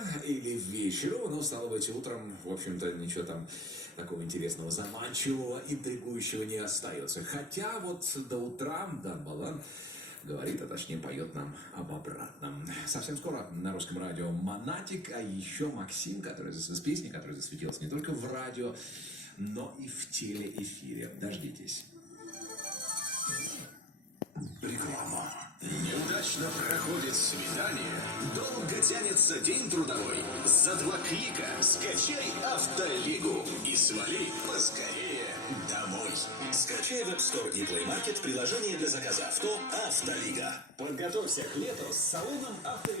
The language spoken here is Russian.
ночи или вечеру, но, стало быть, утром, в общем-то, ничего там такого интересного, заманчивого, интригующего не остается. Хотя вот до утра Дан Балан говорит, а точнее поет нам об обратном. Совсем скоро на русском радио «Монатик», а еще Максим, который с песней, которая засветилась не только в радио, но и в телеэфире. Дождитесь. Реклама. Неудачно проходит свидание, долго тянется день трудовой. За 2 клика скачай Автолигу и свали поскорее домой. Скачай в App Store и Play Market приложение для заказа авто «Автолига». Подготовься к лету с салоном «Автолига».